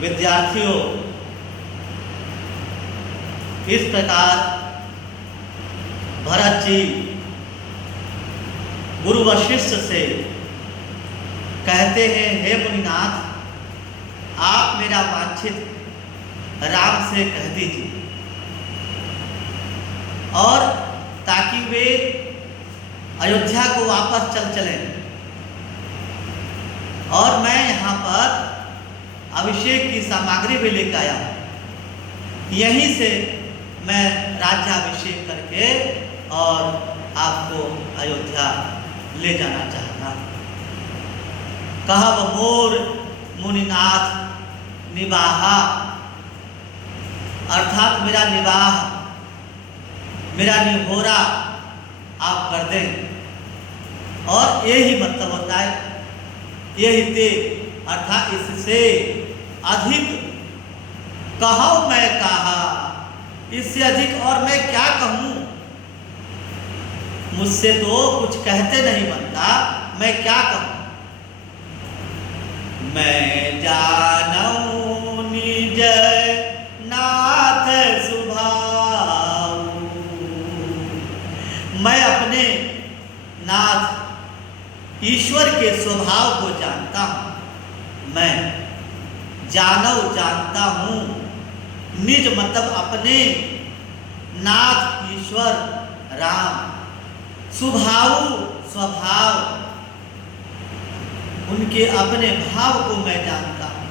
विद्यार्थियों, इस प्रकार भरत जी गुरु वशिष्ठ से कहते हैं, हे मुनिनाथ, आप मेरा वांछित राम से कह दीजिए, और ताकि वे अयोध्या को वापस चलें, और मैं यहाँ पर अभिषेक की सामग्री भी लेकर आया हूँ। यहीं से मैं राज्याभिषेक करके और आपको अयोध्या ले जाना चाहता हूँ। कहब मोर मुनिनाथ निवाहा, अर्थात मेरा निवाह, मेरा निहोरा आप कर दें। और यही मतलब होता है, यही ते अर्थात इससे अधिक कहो मैं कहा, इससे अधिक और मैं क्या कहूँ, मुझसे तो कुछ कहते नहीं बनता, मैं क्या कहूँ। मैं जानऊ निज नाथ सुभाऊ, मैं अपने नाथ ईश्वर के स्वभाव को जानता हूँ। मैं जानव जानता हूँ, निज मतलब अपने नाथ ईश्वर राम, स्वभाव स्वभाव, उनके अपने भाव को मैं जानता हूँ।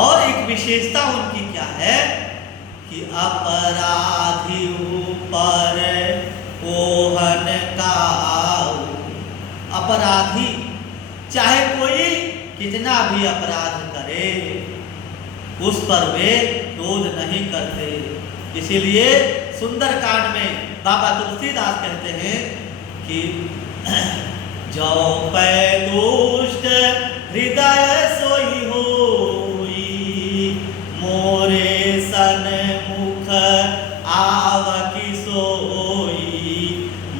और एक विशेषता उनकी क्या है कि अपराधी ऊपर ओहन काऊ, अपराधी चाहे कोई कितना भी अपराध करे उस पर वे क्रोध नहीं करते। इसीलिए सुंदरकांड में बाबा तुलसीदास कहते हैं कि जो पै दुष्ट हृदय सोई होई, मोरे सन मुख आवकी सोई,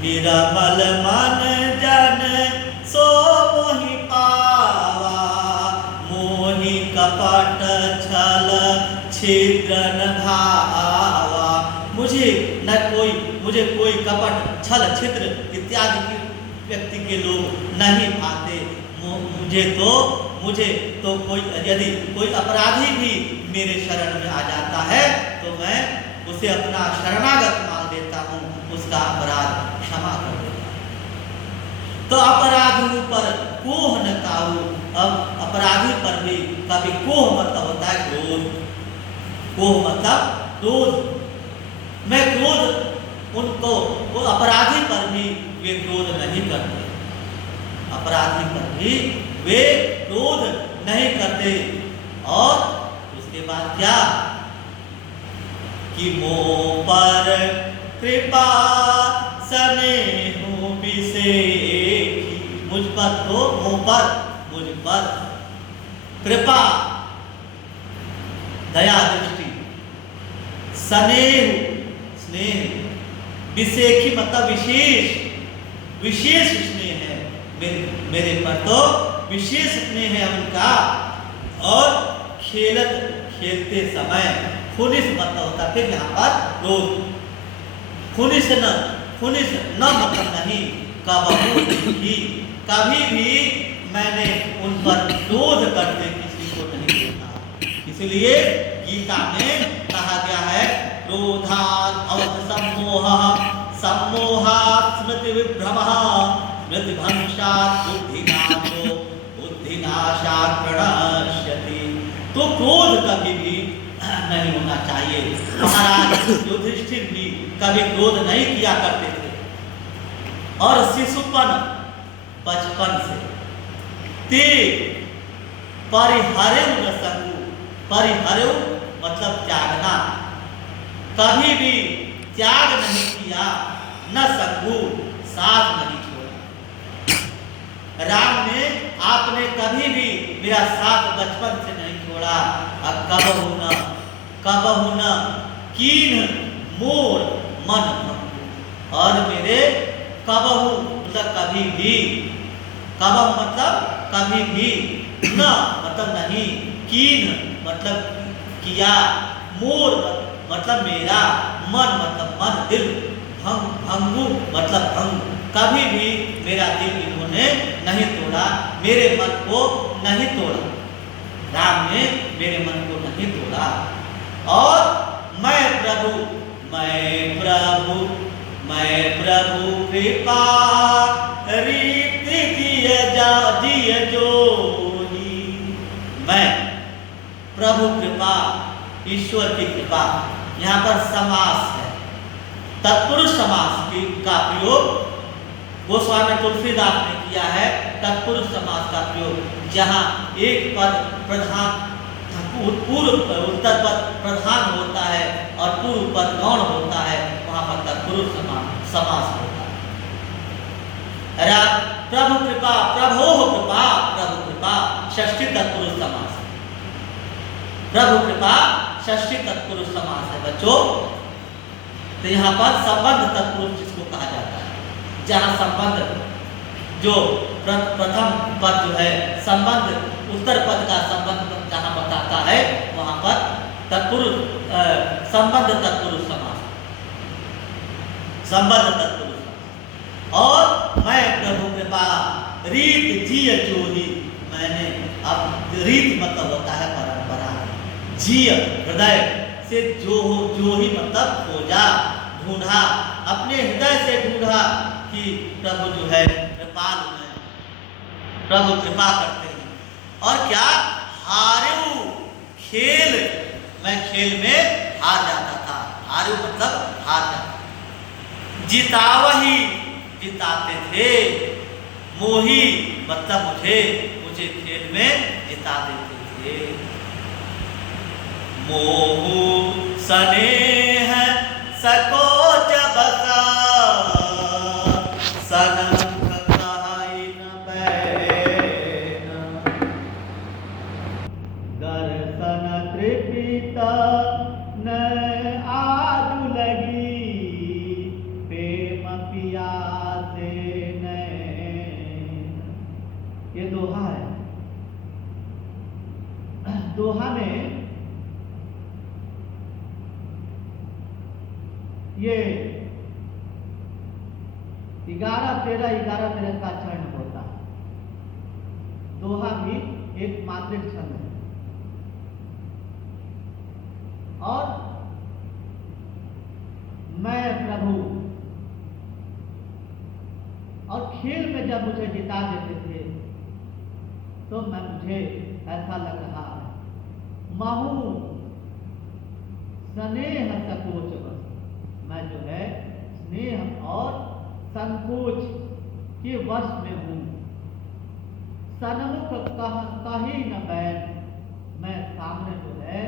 निर्मल मन जन सो मोहि पावा, मोहि कपट छल छिद्रन भावा। मुझे कोई कपट छल छिद्र इत्यादि की व्यक्ति के लोग नहीं भाते। मुझे तो कोई यदि कोई अपराधी भी मेरे शरण में आ जाता है तो मैं उसे अपना शरणागत मान देता हूँ, उसका अपराध क्षमा कर देता हूँ। तो अपराधी पर कोह न काऊ। अब अपराधी पर भी कभी कोह मतलब होता है क्रोध, कोह मतलब क्रोध। मैं क्रोध उनको, वो अपराधी पर भी वे क्रोध नहीं करते, अपराधी पर भी वे क्रोध नहीं करते। और उसके बाद क्या कि मोह पर कृपा स्नेह विशेषी, मुझ पर तो मोह पर, मुझ पर कृपा दया दृष्टि, स्नेह स्नेह, विशेषी मतलब विशेष, विशेष स्नेह है मेरे पर, तो विशेष स्नेह है उनका। और खेलते समय खुनिस मतलब होता है, फिर यहाँ पर क्रोध, खुनिस न मतलब नहीं, कभी भी मैंने उन पर क्रोध करते किसी को नहीं देखा। इसलिए गीता में कहा गया है, क्रोधात् अवध सम्मोहः, सम्मोहात् स्मृति विभ्रमः, स्मृति भंशात् बुद्धिनाशो, बुद्धिनाशात् प्रणश्यति। तो क्रोध कभी भी नहीं होना चाहिए। महाराज युधिष्ठिर भी कभी क्रोध नहीं किया करते थे, और शिशुपन बचपन से ते परिहरेउ न संगु, परिहरेउ मतलब त्यागना, कभी भी त्याग नहीं किया, न संगु साथ नहीं छोड़ा। राम ने आपने कभी भी मेरा साथ बचपन से नहीं छोड़ा। अब कबहु न कीन मोर मन, और मेरे कबहु मतलब कभी भी, कबहु मतलब कभी भी, न मतलब मतलब नहीं, कीन मतलब किया, मोर मतलब मेरा, मन मतलब मन, दिल, भंगु मतलब भंग, कभी भी मेरा दिल इन्होंने नहीं तोड़ा, मेरे मन को नहीं तोड़ा, राम ने मेरे मन को नहीं तोड़ा। और मैं प्रभु कृपा रीति जिय जोही। मैं प्रभु कृपा, ईश्वर की कृपा, यहाँ पर समास है, तत्पुरुष समास का प्रयोग गोस्वामी तुलसीदास ने किया है। तत्पुरुष समास का प्रयोग जहाँ एक पद प्रधान, पूर्व उत्तर पद प्रधान होता है और पूर्व पद गौण होता है, वहाँ पर तत्पुरुष समास होता है। प्रभु कृपा, प्रभो कृपा, प्रभु कृपा षष्ठी तत्पुरुष समास, प्रभु कृपा षष्ठी तत्पुरुष समास है बच्चों। तो यहाँ पर संबंध तत्पुरुष जिसको कहा जाता है, जहाँ संबंध जो प्रथम पद जो है संबंध, उत्तर पद का संबंध जहाँ बताता है, वहाँ पर तत्पुरुष संबंध तत्पुरुष समास, संबंध तत्पुरुष समास। और मैं प्रभु कृपा रीत जिय जोही, मैंने, अब रीत मतलब होता है परंपरा, जिय हृदय से जो ही मतलब खोजा, ढूंढा, अपने हृदय से ढूंढा कि प्रभु जो है कृपालु है, प्रभु कृपा करते हैं। और क्या, हारू खेल, मैं खेल में हार जाता था, हारू मतलब हार जाता, जितावही जिताते थे, मोही मतलब मुझे खेल में जिता देते थे। मोह स्नेह सकोच बसा, सनख कहाई न बैना, दर्शन कृपिता न आदु लगी, प्रेम पियासे नैन। ये दोहा है। दोहा में ये 11-13 का चरण होता है। दोहा भी एक मात्रिक छंद है। और मैं प्रभु, और खेल में जब मुझे जिता देते थे तो मुझे ऐसा लग रहा है, महू स्नेह सकोच बस, मैं जो है स्नेह और संकोच के वश में हूं। सन्मुख कहीं न बैन, मैं सामने जो है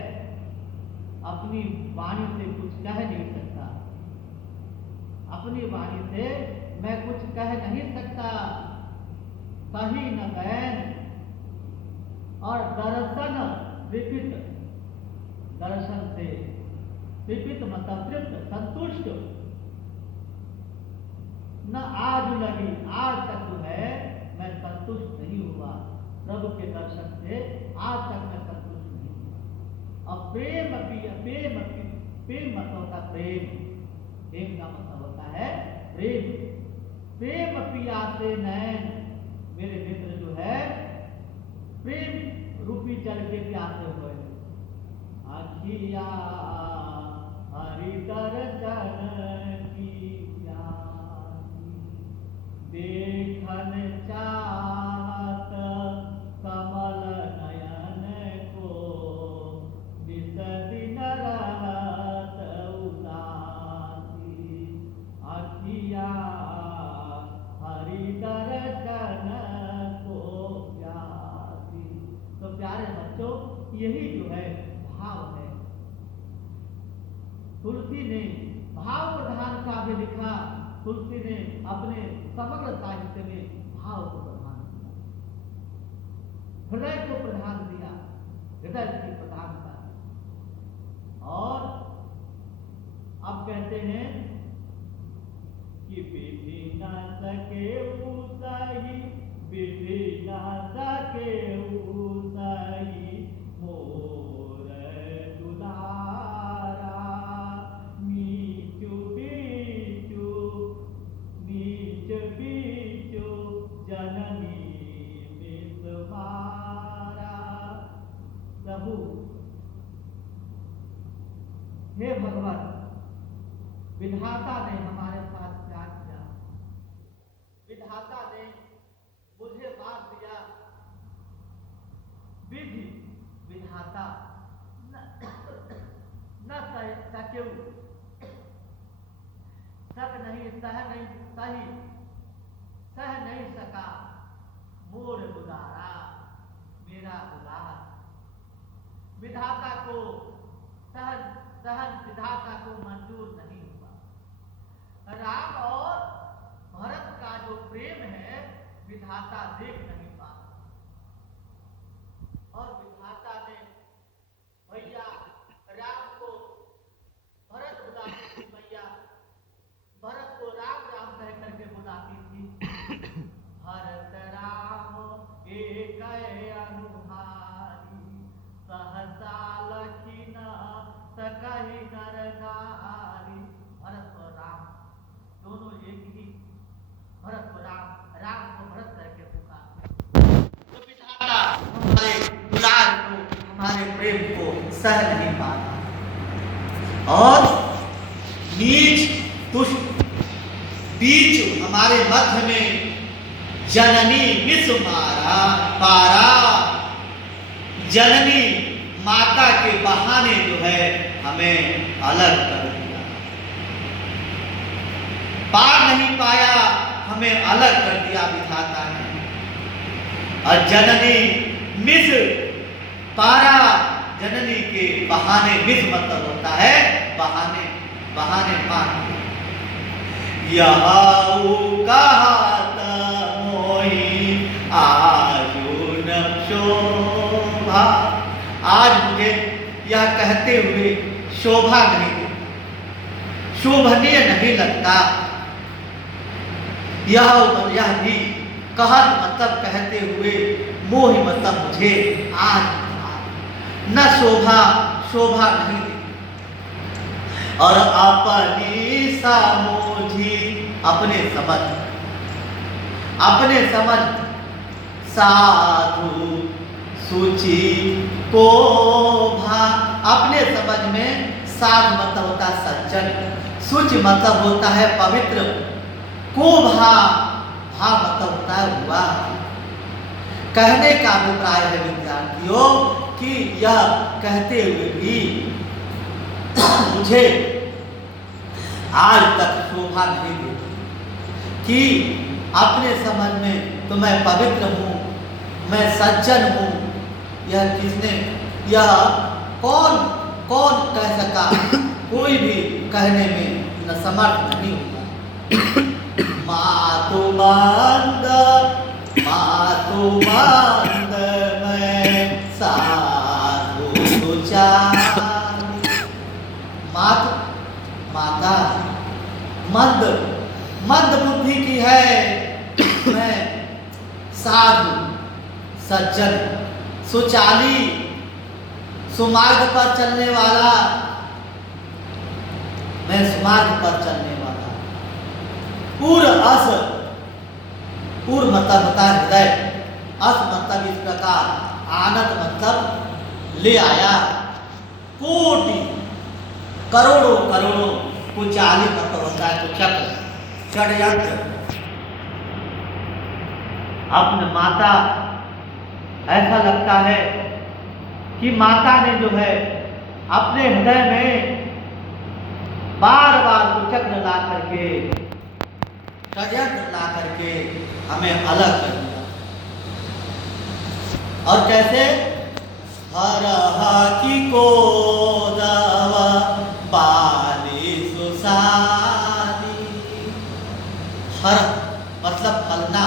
अपनी वाणी से कुछ कह नहीं सकता, अपनी वाणी से मैं कुछ कह नहीं सकता। कहीं न बैन, और दर्शन विपित, दर्शन से विपित मतलब तृप्त, संतुष्ट, न आज लगी, आज तक जो है मैं संतुष्ट नहीं हुआ, प्रभु के दर्शन से आज तक मैं संतुष्ट नहीं हुआ। अब प्रेम मतलब होता प्रेम, प्रेम का मतलब होता है प्रेम, प्रेम पियासे नैन, मेरे मित्र जो है प्रेम रूपी जल के प्यासे हुए, अखिया हरि दर्शन की प्यासी, देखन चाहत कमल नयन को, जिस दिन रहत उदासी, अखिया हरि दर्शन को प्यासी। तो प्यारे बच्चों, यही जो है भाव है। तुलसी ने भाव प्रधान काव्य लिखा, तुलसी ने अपने समग्र साहित्य में भाव को प्रधान दिया, हृदय को प्रधान दिया, हृदय की प्रधानता। और अब कहते हैं कि विधि न सके सही, विधि न सके सही, प्रभु हे भगवान, विधाता ने हमारे साथ क्या किया? विधाता ने मुझे मार दिया। विधि विधाता न सके, सह नहीं सका मोर दुलारा, मेरा दुलार। विधाता को सहन विधाता को मंजूर नहीं हुआ। राम और भरत का जो प्रेम है विधाता देख नहीं पा, और विधाता ने भैया राम को भरत बुलाती थी, मैया भरत को राम राम कह करके बुलाती थी। भरत राम एक अनुहारी, सहसा लखीन सकहि नर नारी। भरत और राम दोनों एक ही, भरत को राम, राम को भरत करके पुकार। तो विधाता हमारे दुलार को, हमारे प्रेम को सह नहीं पाता, और नीच तुष्ट बीच हमारे मध्य में जननी विष मारा पारा। जननी माता के बहाने जो है हमें अलग कर दिया, पार नहीं पाया, हमें अलग कर दिया विधाता ने। और जननी मिस पारा, जननी के बहाने, मिस मतलब होता है बहाने, बहाने पार। यह कहत मोहि आजुन शोभा, आज मुझे यह कहते हुए शोभा नहीं, शोभनीय नहीं लगता। यह भी कहत मतलब कहते हुए, मोहि मतलब मुझे आज न शोभा नहीं। और अपनी समझी, अपने समझ साधु सूची को भा। अपने समझ में साधु मतलब होता है सज्जन, सूची मतलब होता है पवित्र, को भा मतलब होता है हुआ। कहने का अभिप्राय है विद्यार्थियों कि यह कहते हुए भी मुझे आज तक शोभा नहीं देती कि अपने समझ में तो मैं पवित्र हूँ, मैं सज्जन हूँ। यह किसने, यह कौन कह सका? कोई भी कहने में न समर्थ नहीं होगा। मातु मंद मैं साधु सुचारी। माता मंद बुद्धि की है, मैं साधु सज्जन सुचाली, सुमार्ग पर चलने वाला, मैं सुमार्ग पर चलने वाला। पूर मतलब होता है हृदय, अस मतलब इस प्रकार, आनंद मतलब ले आया। कोटि करोड़ों, कुचाली मतलब होता है कुचक्र, षड्यंत्र। अपने माता, ऐसा लगता है कि माता ने जो है अपने हृदय में बार बार कुचक्र ला करके, षड्यंत्र ला करके हमें अलग कर दिया। और कैसे? हर की को दवा पाली सुसाली। हर मतलब फलना,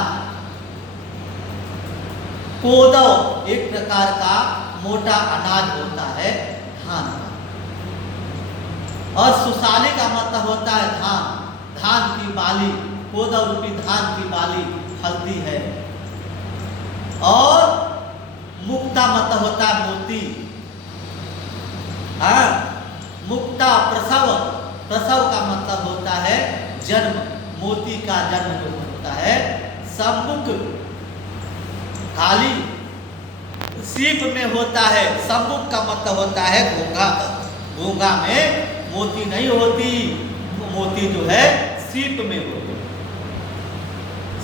कोदव एक प्रकार का मोटा अनाज होता है, धान का। और सुसाली का मतलब होता है धान, धान की बाली, कोदव रूपी धान की बाली फलती है। और मुक्ता मतलब होता है मोती। मुक्ता प्रसव का मतलब होता है जन्म, मोती का जन्म जो होता है। सम्मुख काली, सीप में होता है, संबुक का मतलब होता है घोंघा। घोंघा में मोती नहीं होती, मोती जो है सीप में होती है,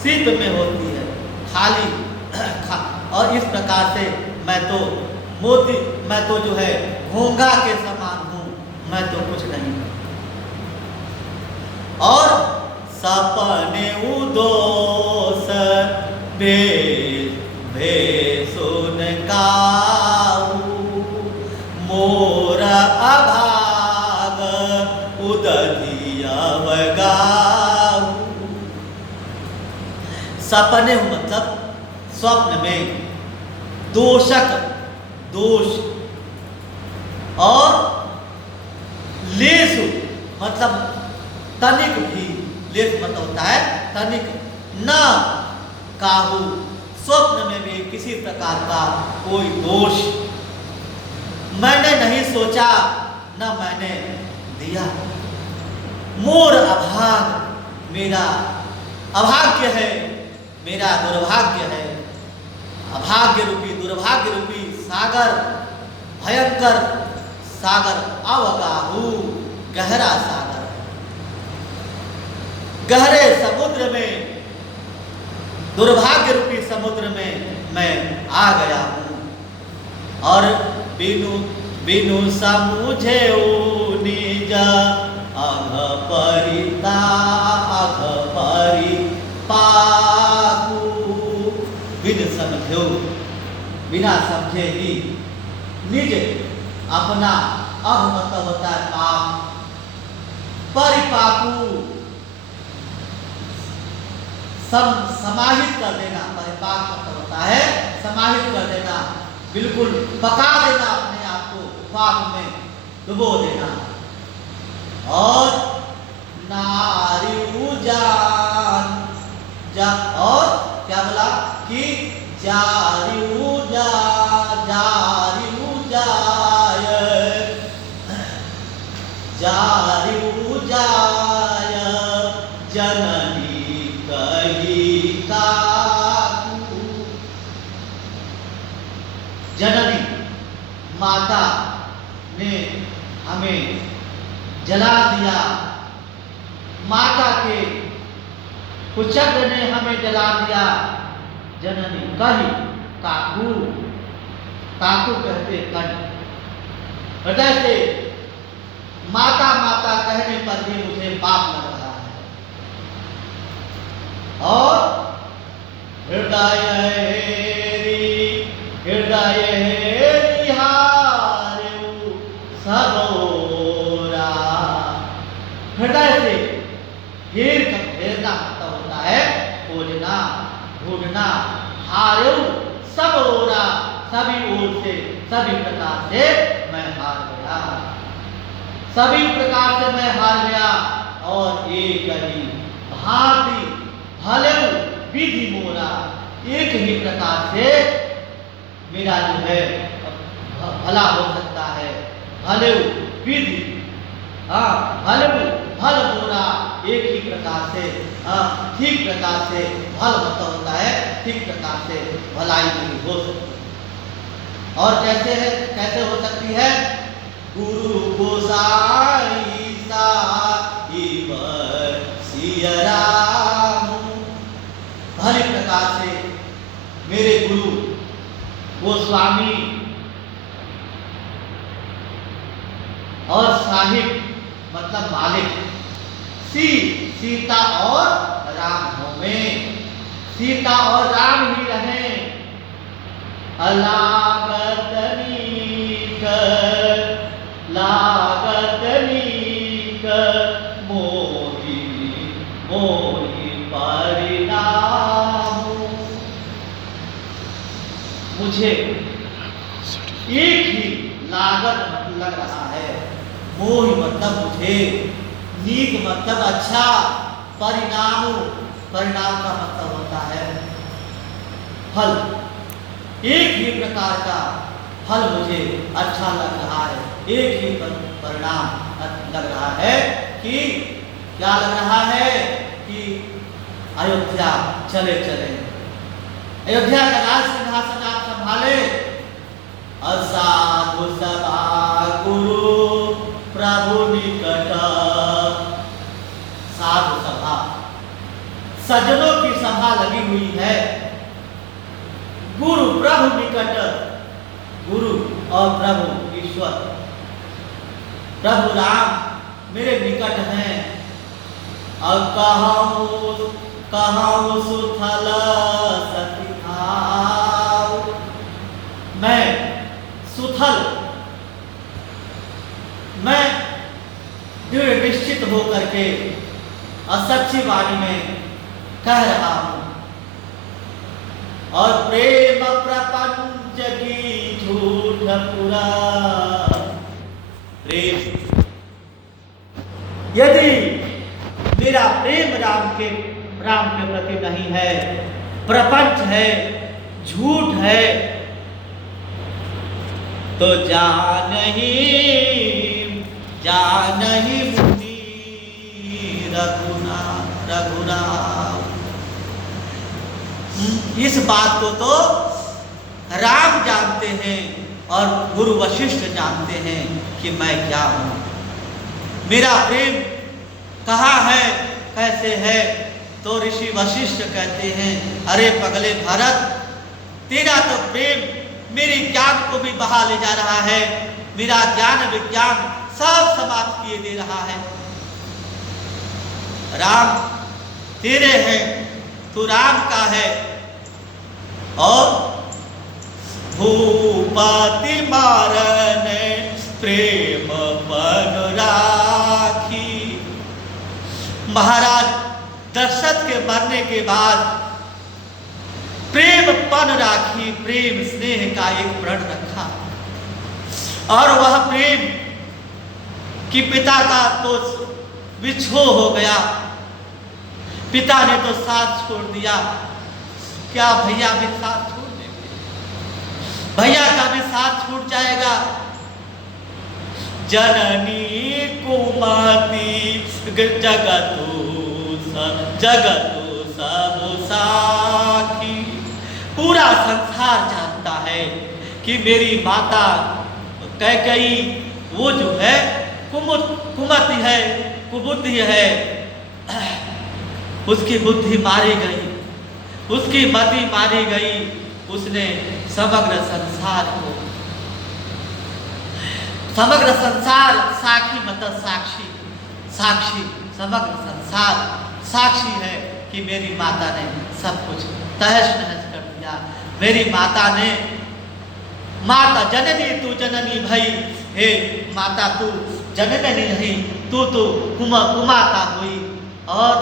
सीप में होती है खाली। और इस प्रकार से मैं तो जो है घोंघा के समान हूं, मैं तो कुछ नहीं। और सपने उदोस सुन काऊ, मोर अभाग उदधिया बगाऊ। सपने मतलब स्वप्न में, दोषक दोष, और लेसु मतलब तनिक भी, लेस मतलब होता है तनिक, न काहू स्वप्न में भी किसी प्रकार का कोई दोष मैंने नहीं सोचा, न मैंने दिया। मोर अभाग, मेरा अभाग्य है, मेरा दुर्भाग्य है। अभाग्य रूपी दुर्भाग्य रूपी सागर, भयंकर सागर, अवगाहू गहरा सागर, गहरे समुद्र में, दुर्भाग्य रूपी समुद्र में मैं आ गया हूं। और बिनु बिनु समुझे निज अघ परिता अघ परि पाकू। बिन समझो, बिना समझे ही निज अपना, अघ मतलब होता है पाप, परिपाकू समाहित कर देना, परिपाक मतलब होता है समाहित कर देना, बिल्कुल पका देना, अपने आप को पाप में डुबो देना। और नारी उजान और क्या बोला कि जारी उजा जारी उजाय जारी उजाय जननी कही काकू। जननी माता ने हमें जला दिया, माता के कुचक्र ने हमें जला दिया। जननी कही काकू, काकू कहते कण, हृदय से माता माता कहने पर भी मुझे पाप लग रहा है। और हृदय हृदय सबोरा, हृदय से हेरना मतलब होता है खोजना, ढूंढना। हारो सब ओरा, सभी ओर से, सभी प्रकार से मैं हार गया, सभी प्रकार से मैं हार गया। और एक ही भांति भले विधि मोरा, एक ही प्रकार से मेरा जो है भला हो सकता है। भले विधि, हाँ भले भल मोरा, एक ही प्रकार से, हाँ ठीक प्रकार से, भल मतलब होता है ठीक प्रकार से भलाई मेरी हो सकती है। और कैसे है, कैसे हो सकती है? गुरु गोसाई सा सिया राम, भली प्रकार से मेरे गुरु गोस्वामी और साहिब मतलब मालिक, सीता और राम हो में, सीता और राम ही रहे। लागतनीक मोहि मोहि परिणाम। मुझे एक ही लागत लग रहा है, मोहि मतलब मुझे, नीक मतलब अच्छा, परिणाम, परिणाम का मतलब होता है फल। एक ही प्रकार का फल मुझे अच्छा लग रहा है, एक ही परिणाम लग रहा है कि क्या लग रहा है कि अयोध्या चले चले, अयोध्या का राज सिंहासन आप संभाले, और प्रभु ईश्वर, प्रभु राम मेरे निकट हैं। और कहाऊं सुथल सती आऊ, मैं सुथल, मैं दृढ़ निश्चित होकर के और सच्ची वाणी में कह रहा हूं। और प्रेम प्रपंच की झूठ पुरा, प्रेम, यदि मेरा प्रेम राम के प्रति नहीं है, प्रपंच है, झूठ है, तो जानहि मुनि रघुनाथ। इस बात को तो राम जानते हैं और गुरु वशिष्ठ जानते हैं कि मैं क्या हूं। मेरा प्रेम कहाँ है, कैसे है, तो ऋषि वशिष्ठ कहते हैं, अरे पगले भरत, तेरा तो प्रेम मेरे ज्ञान को भी बहा ले जा रहा है, मेरा ज्ञान विज्ञान सब समाप्त किए दे रहा है। राम तेरे हैं, तू राम का है। और भूपति मारन प्रेम पन राखी, महाराज दशरथ के मरने के बाद प्रेम पन राखी, प्रेम स्नेह का एक प्रण रखा। और वह प्रेम कि पिता का तो विछोह हो गया, पिता ने तो साथ छोड़ दिया, क्या भैया भी साथ छोड़ देंगे? भैया का भी साथ छूट जाएगा। जननी कुमाती जगतु सब साखी, पूरा संसार जानता है कि मेरी माता कैकेयी वो जो है कुमति है, कुबुद्धि है, उसकी बुद्धि मारी गई, उसकी मति मारी गई। उसने समग्र संसार को, समग्र संसार साक्षी मतलब साक्षी, साक्षी समग्र संसार साक्षी है कि मेरी माता ने सब कुछ तहस नहस कर दिया। मेरी माता ने, माता जननी तू जननी भई, हे माता तू जननी नहीं, तू तो कुमाता हुई। और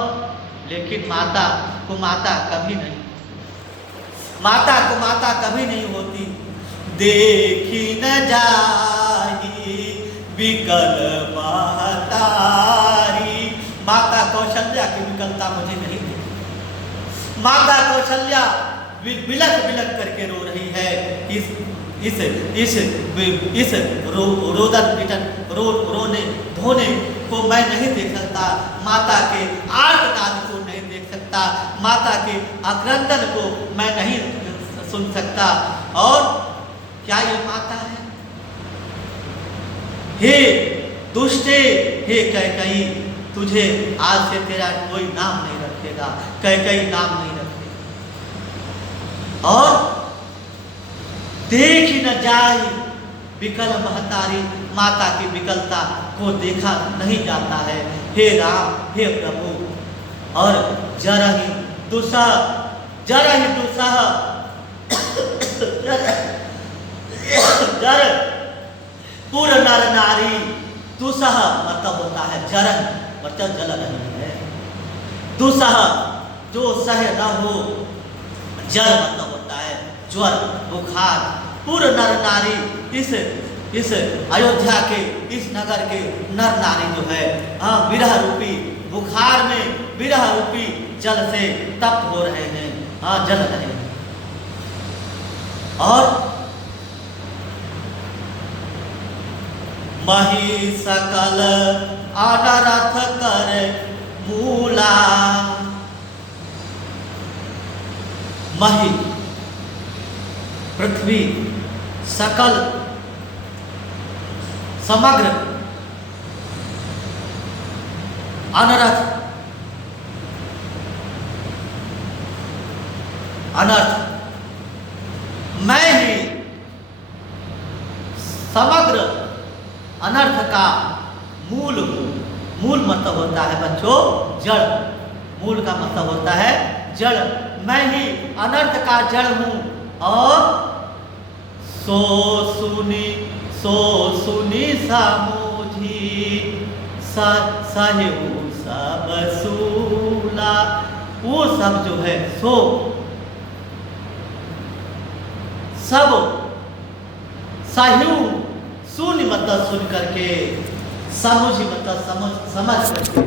लेकिन माता कुमाता कभी नहीं, माता कुमाता कभी नहीं होती। देखी न जाही विकल महतारी, माता कौशल्या की विकलता मुझे नहीं देखी। माता कौशल्या बिलक बिलक करके रो रही है। इस रोदन पिटन रोने धोने को मैं नहीं देख सकता, माता के आर्तनाद को नहीं देख सकता, माता के आक्रंदन को मैं नहीं सुन सकता। और क्या ये माता है? हे दुष्टे, हे कैकेयी, तुझे आज से तेरा कोई नाम नहीं रखेगा, कैकेयी नाम नहीं रखेगा। और देख न जाए विकल महतारी, माता की विकलता को देखा नहीं जाता है। हे राम, हे प्रभु। और जरहि दुसह जर पुर नर नारी, दुसह मतलब होता है जरह, मतलब जल रही है। दुसह जो सह न हो, जर मतलब होता है ज्वर, बुखार। पूर्ण नर नारी, इस अयोध्या के, इस नगर के नर नारी जो है, विरह रूपी बुखार में, विरह रूपी जल से तप्त हो रहे हैं, जल रहे हैं। और मही सकल अनरथ कर मूला, मही पृथ्वी, सकल समग्र, अनर्थ अनर्थ मैं ही समग्र अनर्थ का मूल हूँ। मूल मतलब होता है बच्चों जड़। मूल का मतलब होता है जड़। मैं ही अनर्थ का जड़ हूँ। और सो सुनी सामुझी साहिबू सब सूला। वो सब जो है सो सब साहिबू सुन मतलब सुन करके, सामुझी मतलब समझ करके